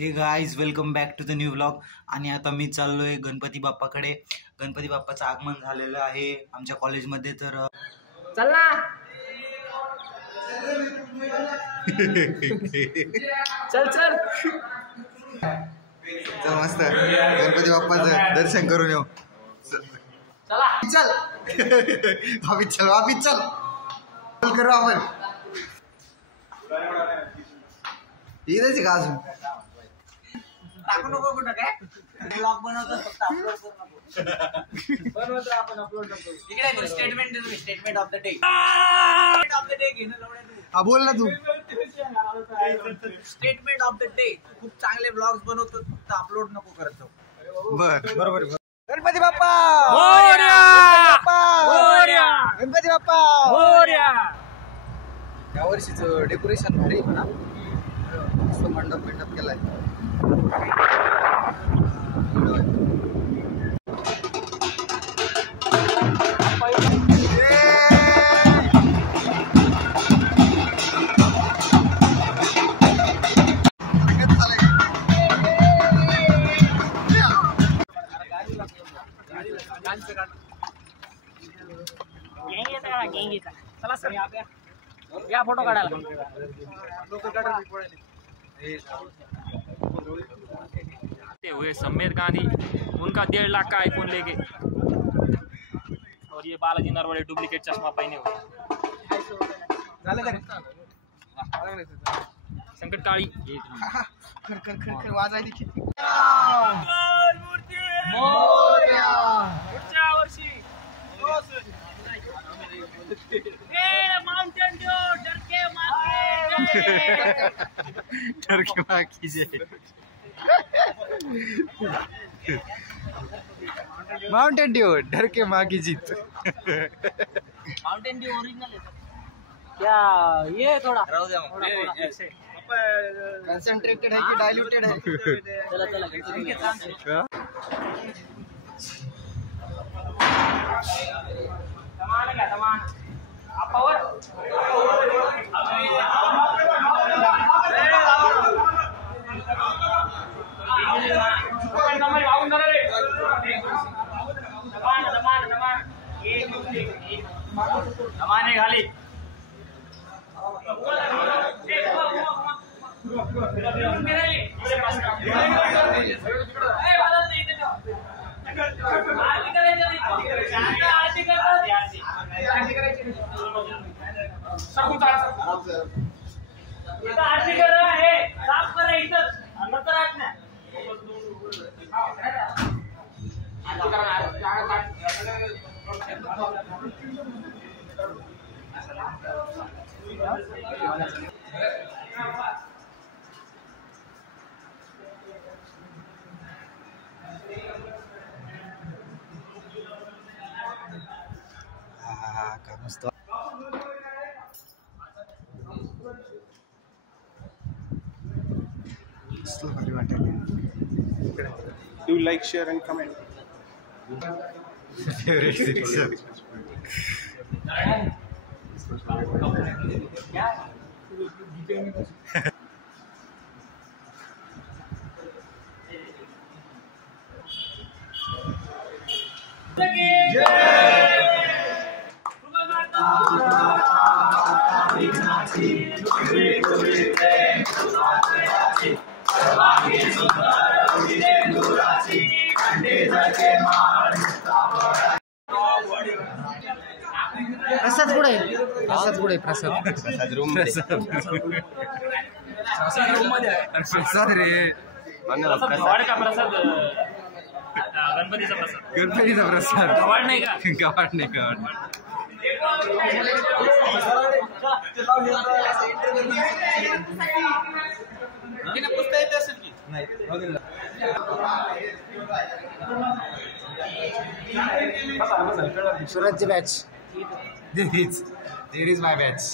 हे guys welcome back to the new vlog. आणि आता मी चाललोय गणपती बाप्पाकडे. गणपती बाप्पाचं आगमन झालेलं आहे आमच्या कॉलेजमध्ये. तर चल ना चल चल चल मस्त गणपती बाप्पाचं दर्शन करून येऊ. चला चल वापिस चल करू आपण. इथेच का अजून टाकू नको कुठं काय ब्लॉग बनवतो फक्त अपलोड करू नको. बनवतो आपण अपलोड नको. इकडे स्टेटमेंट देतो. Statement of the day. Statement of the day घेणं लवड्या बोल ना तू. Statement of the day. खूप चांगले ब्लॉग्स बनवतो फक्त अपलोड नको करत जाऊ. बरोबर. गणपती बाप्पा गणपती बाप्पा. या वर्षीचं डेकोरेशन भारी म्हणा. मंडप केलाय. चला सर या फोटो काढायला. हुए समेत गांधी, उनका 1.5 लाख का आईफोन लेके, और ये बालाजी नरवड़े डुप्लीकेट चश्मा पहने हुए. संकट काळी माउंटेन ड्यू डर के माँ की जय. माउंटेन ड्यू डर के माँ की जीत. माउंटेन ड्यू ओरिजिनल है क्या? ये थोड़ा कंसंट्रेटेड है कि डाइल्यूटेड है? चला चला तमान क्या तमान अपावर हमारे खाली आरती कर रहा है. साफ कर रहा है इधर नंतर आत ना. का मस्त. भारी वाटेल. Do like, share and comment. Favourite series. Prasad पुढे प्रसाद रूम प्रसाद रे. गव्हाड का प्रसाद. गणपतीचा प्रसाद. गव्हाड नाही का? गव्हाड नाही. पुस्तक येते असेल की नाही. सूरजची batch. There is my batch.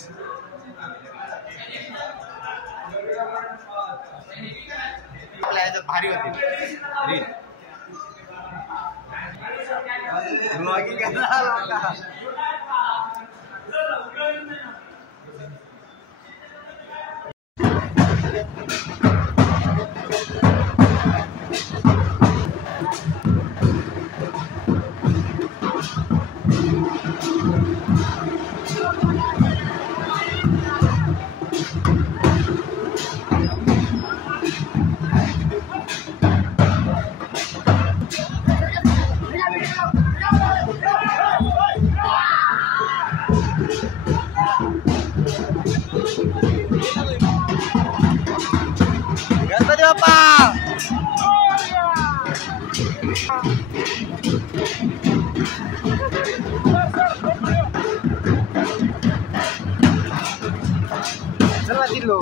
आपल्या ह्याच्यात भारी होती. गणपती बाप्पा चला दिलो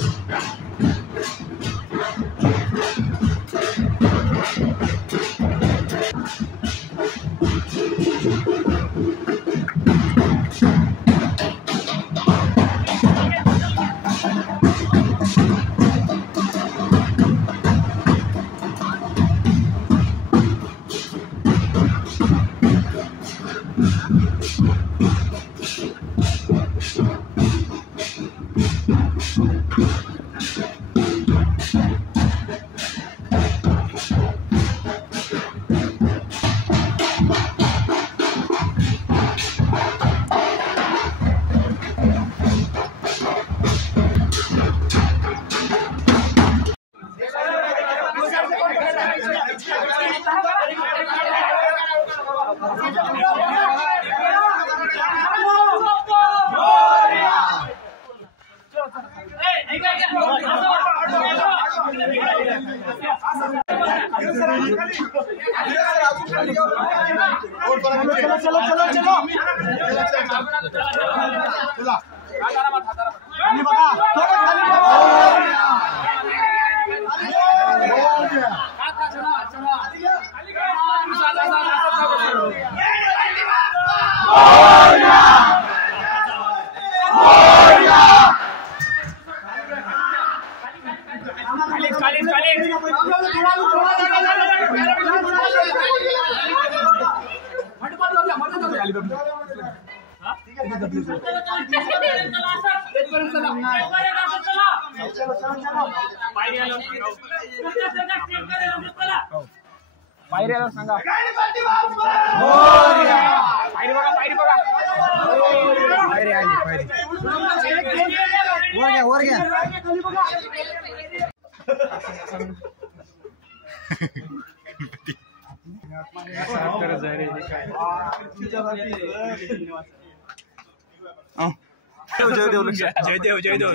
पायऱ्याला सांगा पायरी बघा पायरी आली पायरी वर घ्या जयदेव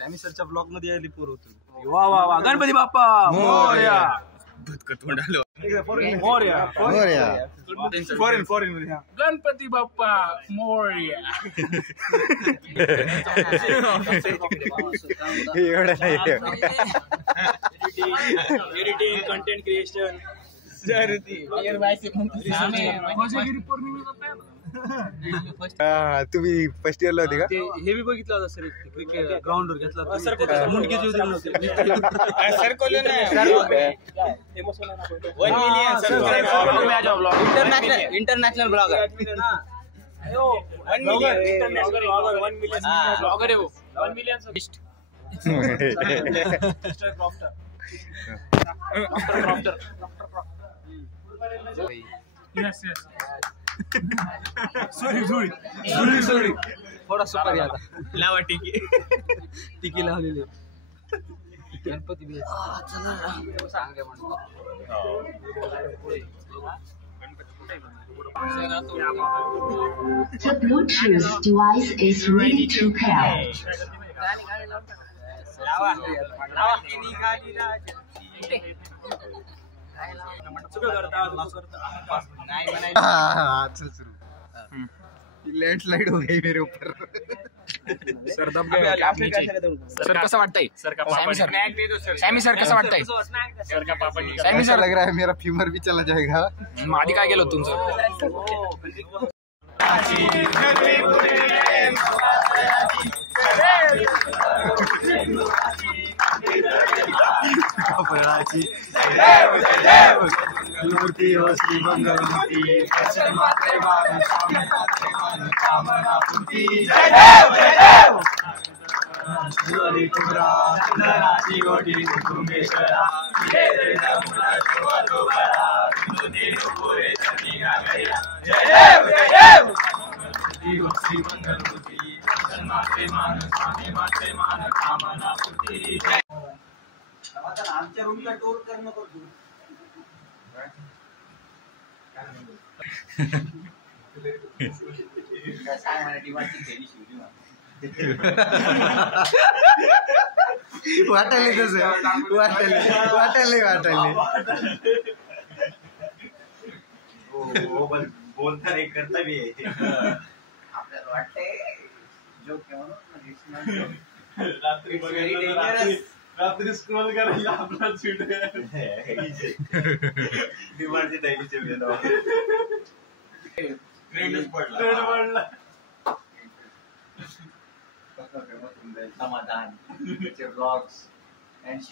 सॅमी सरच्या ब्लॉग मध्ये आली पोर होतो वा वा वा Ganpati Bappa Morya Morya foreign Ganpati Bappa Morya editing content creation तुम्ही फर्स्ट इयरला होते का? हे बी बघितलं होतं सर ग्राउंड वर घेतला इंटरनॅशनल ब्लॉगर सोडी थोडा सुपारी आता लावा टिकी लावलेली Ganpati The Bluetooth device is ready to pair. Landslide हो गई मेरे ऊपर सर दब गए सर कसं वाटतंय सॅमी सर कसं वाटतंय सैमी सर लग रहा है मेरा फीवर भी चला जाएगा आधी काय केलं तुमचं मूर्ती हो श्री मंगलमूर्ती आमच्या रूमला टूर करणं करतो काय म्हणा वाटायला तसं वाटायला हो बोलता रे करता बी आहे आपल्याला वाटतंय जोक रात्री स्क्रोल करायला आपला शूट डिमांडची टाईमचे पडला समाधान ब्लॉग्स अँड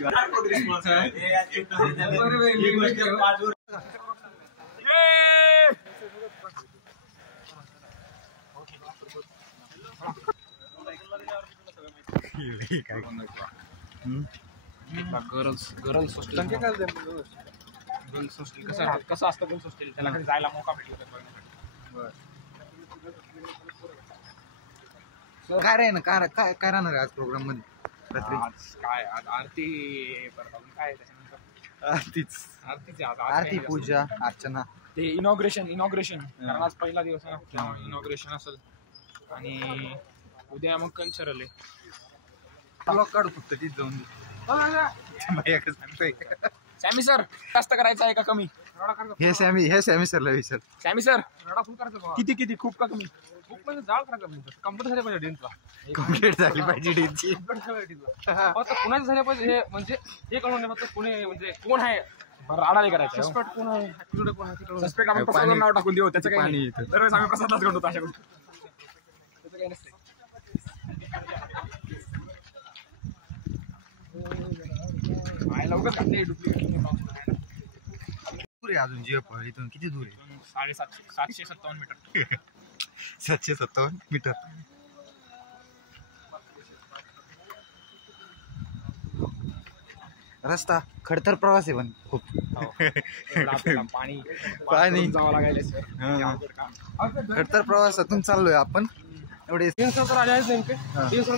गर्ल्स हॉस्टेल कसं असतं गर्ल्स हॉस्टेल त्याला कधी जायला मौका भेटला काय रे ना काय काय राहणार आहे आज प्रोग्राम मध्ये रात्री? काय आज आरती काय आरतीच आरती पूजा अर्चना ते इनॉग्रेशन कारण आज पहिला दिवस आहे ना इनॉग्रेशन असेल आणि उद्या मग कल्चरल आहे काढू फक्त तीच जाऊन सॅमी सर जास्त करायचं आहे का कमी? हे सॅमी सरला विचार. सॅमी सर किती खूप का कमी? खूप म्हणजे जाळ करायचं कम्प्लीट झाले पाहिजे डेनचा कम्प्लीट झाली पाहिजे डेनची फक्त पुण्याचं झालं पाहिजे हे म्हणजे हे कळून नाही फक्त पुणे म्हणजे कोण आहे राडा नाही करायचं सस्पेक्ट कोण आहे सस्पेक्ट आपण प्रसादला नाव टाकून देऊ त्याचं काही नाही दरवेळेस आम्ही प्रसादलाच करतो अशा गोष्टी त्याचं काही नसतं लवकर दूर आहे अजून जीएफ इथून किती दूर आहे? 757 मीटर 757 मीटर. रस्ता खडतर प्रवास आहे पण खूप पाणी जावं लागायला खडतर प्रवासातून चाललोय आपण. एवढे तर आले आहेत नेमके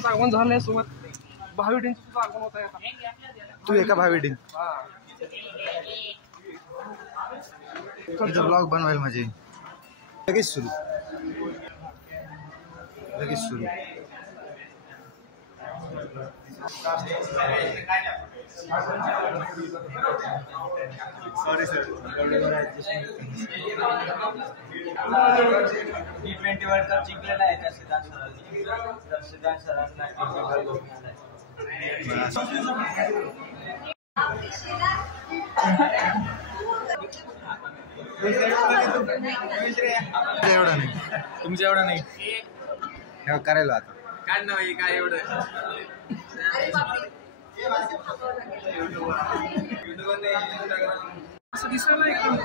आगमन झालंय सोबत भावी डेनचं आगमन होत आहे. तू एका भावी डेन ब्लॉग बनवायला म्हणजे लगेच सुरू sorry sir T20 world cup जिंकलेला आहे त्या सिद्धांत सरांना एवढा नाही तुमच्या एवढा नाही करायला आता काय नाही काय एवढं असं दिसायला एकदम